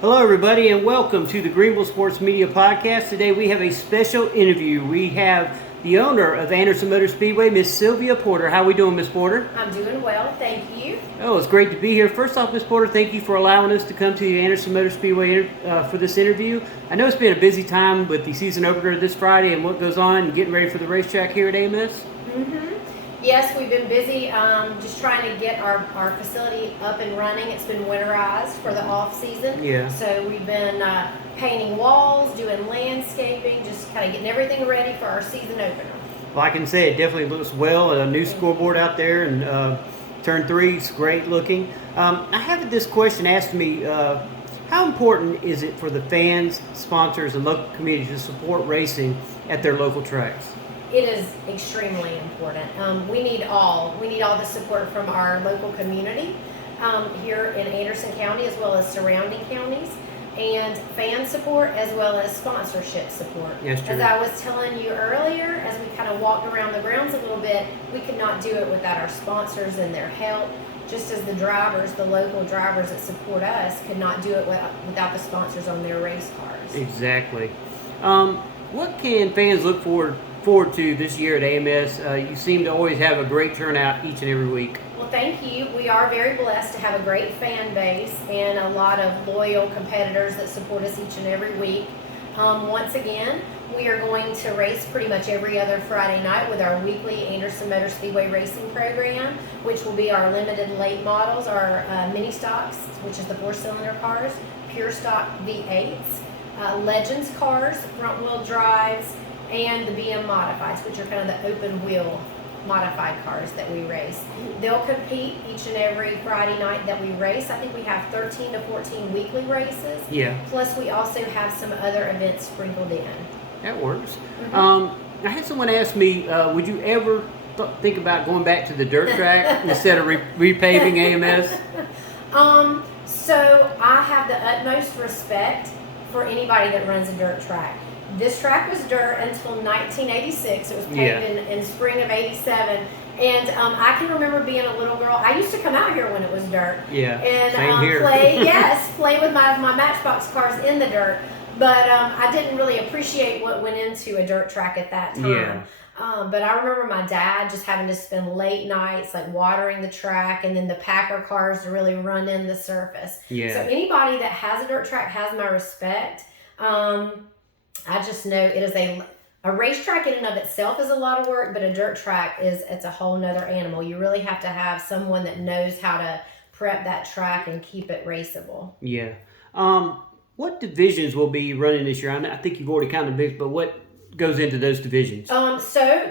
Hello, everybody, and welcome to the Greenville Sports Media Podcast. Today we have a special interview. We have the owner of Anderson Motor Speedway, Miss Sylvia Porter. How are we doing, Miss Porter? I'm doing well, thank you. Oh, it's great to be here. First off, Miss Porter, thank you for allowing us to come to the Anderson Motor Speedway for this interview. I know it's been a busy time with the season opener this Friday and what goes on and getting ready for the racetrack here at AMS. Yes, we've been busy just trying to get our facility up and running. It's been winterized for the off season. Yeah. So we've been painting walls, doing landscaping, just kind of getting everything ready for our season opener. Well, I can say it definitely looks well. A new scoreboard out there, and turn 3 is great looking. I had this question asked to me, how important is it for the fans, sponsors, and local communities to support racing at their local tracks? It is extremely important. We need all the support from our local community here in Anderson County as well as surrounding counties, and fan support as well as sponsorship support. Yes, true. As I was telling you earlier, as we kind of walked around the grounds a little bit, we could not do it without our sponsors and their help, just as the drivers, the local drivers that support us, could not do it without the sponsors on their race cars. Exactly. What can fans look forward to this year at AMS? You seem to always have a great turnout each and every week. Well, thank you. We are very blessed to have a great fan base and a lot of loyal competitors that support us each and every week. Once again, we are going to race pretty much every other Friday night with our weekly Anderson Motor Speedway racing program, which will be our limited late models, our mini stocks, which is the 4-cylinder cars, pure stock V8s, Legends cars, front wheel drives, and the BM modifieds, which are kind of the open wheel modified cars that we race. They'll compete each and every Friday night that we race. I think we have 13 to 14 weekly races. Yeah. Plus we also have some other events sprinkled in. That works. I had someone ask me, would you ever think about going back to the dirt track instead of repaving AMS? So I have the utmost respect for anybody that runs a dirt track. This track was dirt until 1986. It was paved in spring of '87. And I can remember being a little girl. I used to come out here when it was dirt. Yeah, and same here. play with my Matchbox cars in the dirt. But I didn't really appreciate what went into a dirt track at that time. Yeah. But I remember my dad just having to spend late nights like watering the track, and then the Packer cars to really run in the surface. Yeah. So anybody that has a dirt track has my respect. I just know it is a racetrack in and of itself is a lot of work, but a dirt track it's a whole nother animal. You really have to have someone that knows how to prep that track and keep it raceable. Yeah. What divisions will be running this year? I think you've already kind of mixed, but what goes into those divisions? So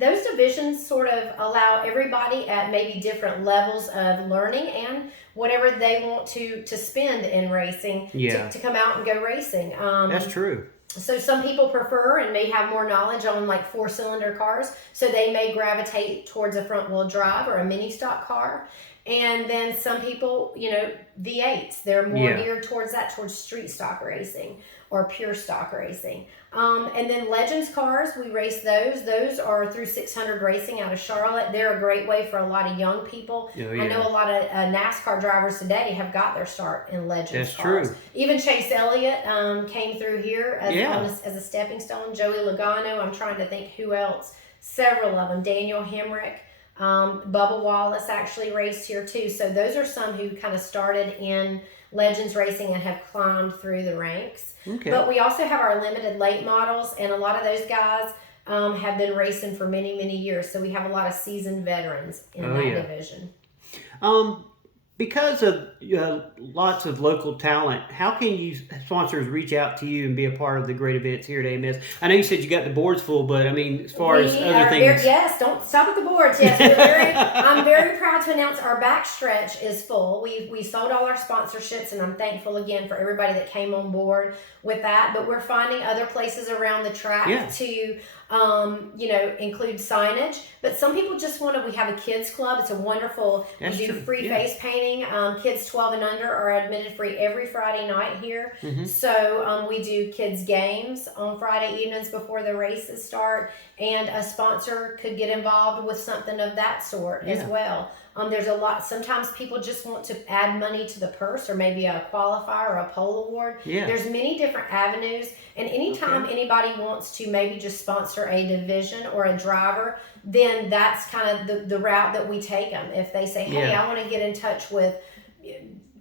those divisions sort of allow everybody at maybe different levels of learning and whatever they want to spend in racing to come out and go racing. That's true. So some people prefer and may have more knowledge on like 4-cylinder cars, so they may gravitate towards a front wheel drive or a mini stock car. And then some people, V8s, they're more geared towards street stock racing or pure stock racing. And then Legends cars, we race those. Those are through 600 Racing out of Charlotte. They're a great way for a lot of young people. Oh, yeah. I know a lot of NASCAR drivers today have got their start in Legends cars. True. Even Chase Elliott came through here as a stepping stone. Joey Logano, I'm trying to think who else. Several of them. Daniel Hemrick. Bubba Wallace actually raced here too. So those are some who kind of started in Legends racing and have climbed through the ranks. Okay. But we also have our limited late models, and a lot of those guys have been racing for many, many years. So we have a lot of seasoned veterans in that division. Because of lots of local talent, how can you sponsors reach out to you and be a part of the great events here at AMS? I know you said you got the boards full, but I mean, as far as other things. Yes, don't stop at the boards. Yes, I'm very proud to announce our backstretch is full. We sold all our sponsorships, and I'm thankful again for everybody that came on board with that. But we're finding other places around the track to include signage. But some people just we have a kids club. It's a wonderful, we do free face painting. Kids 12 and under are admitted free every Friday night here. So we do kids games on Friday evenings before the races start, and a sponsor could get involved with something of that sort as well. There's a lot. Sometimes people just want to add money to the purse, or maybe a qualifier or a pole award. Yeah. There's many different avenues, and anytime anybody wants to maybe just sponsor a division or a driver, then that's kind of the route that we take them. If they say, hey, I want to get in touch with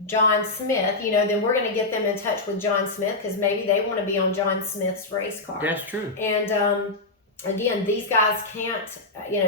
John Smith, then we're going to get them in touch with John Smith, because maybe they want to be on John Smith's race car. That's true. And again, these guys can't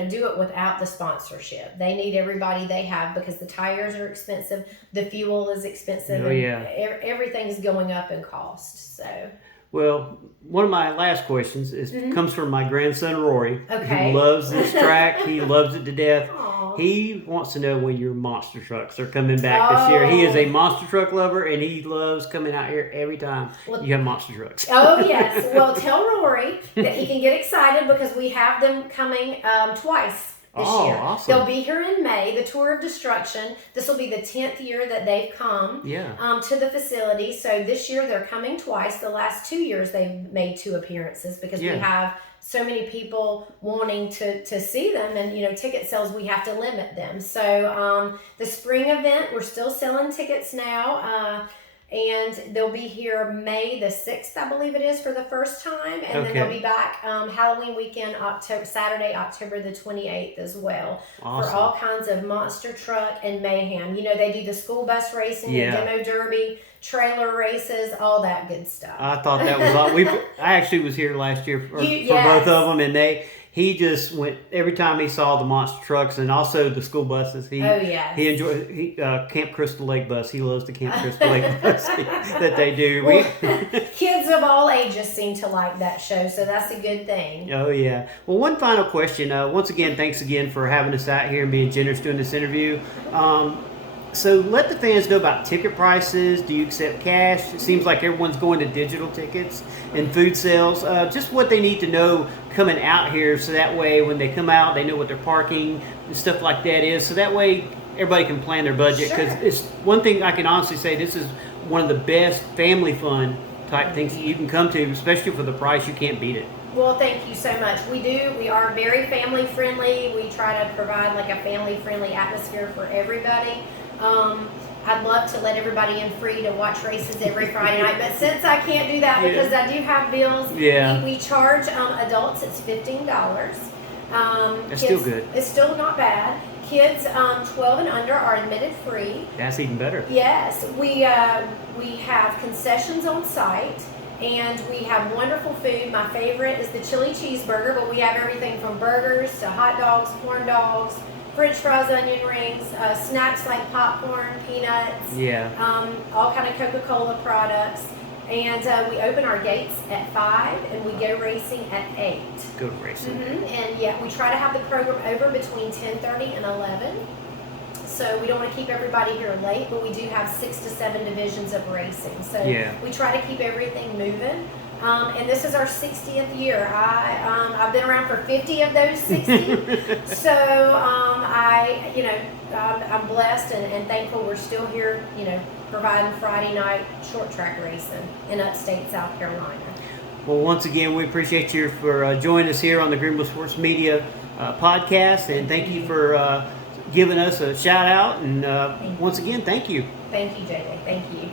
do it without the sponsorship. They need everybody they have, because the tires are expensive, the fuel is expensive, everything's going up in cost. So, well, one of my last questions comes from my grandson Rory, okay, who loves this track. He loves it to death. Aww. He wants to know when your monster trucks are coming back this year. He is a monster truck lover, and he loves coming out here every time you have monster trucks. Oh, yes. Well, tell Rory that he can get excited, because we have them coming twice this year. Awesome. They'll be here in May, the Tour of Destruction. This will be the 10th year that they've come to the facility. So this year they're coming twice. The last 2 years they've made 2 appearances, because we have so many people wanting to see them, and ticket sales, we have to limit them. So the spring event, we're still selling tickets now, and they'll be here May the 6th, I believe it is, for the first time, and then they'll be back Halloween weekend, Saturday, October the 28th as well. Awesome. For all kinds of monster truck and mayhem. They do the school bus racing, the demo derby, trailer races, all that good stuff. I thought that was all. I actually was here last year for both of them, and he just went every time he saw the monster trucks and also the school buses. He enjoyed Camp Crystal Lake bus. He loves the Camp Crystal Lake bus that they do. Well, kids of all ages seem to like that show, so that's a good thing. Oh yeah. Well, one final question. Once again, thanks again for having us out here and being generous doing this interview. So let the fans know about ticket prices. Do you accept cash? It seems like everyone's going to digital tickets and food sales. Just what they need to know coming out here, so that way when they come out, they know what their parking and stuff like that is. So that way everybody can plan their budget. Because it's one thing I can honestly say, this is one of the best family fun type things that you can come to, especially for the price. You can't beat it. Well, thank you so much. We are very family friendly. We try to provide like a family friendly atmosphere for everybody. I'd love to let everybody in free to watch races every Friday night, but since I can't do that because I do have bills, we charge adults, it's $15. That's kids, still good. It's still not bad. Kids 12 and under are admitted free. That's even better. Yes, we have concessions on site, and we have wonderful food. My favorite is the chili cheeseburger, but we have everything from burgers to hot dogs, corn dogs, French fries, onion rings, snacks like popcorn, peanuts, all kind of Coca-Cola products. And we open our gates at 5, and we go racing at 8. Go racing. And we try to have the program over between 10:30 and 11. So we don't want to keep everybody here late, but we do have 6 to 7 divisions of racing. So we try to keep everything moving. And this is our 60th year. I've been around for 50 of those 60. So I'm blessed and thankful we're still here, providing Friday night short track racing in upstate South Carolina. Well, once again, we appreciate you for joining us here on the Greenville Sports Media podcast, and thank you for giving us a shout out. And once again, thank you. Thank you, Jamie. Thank you.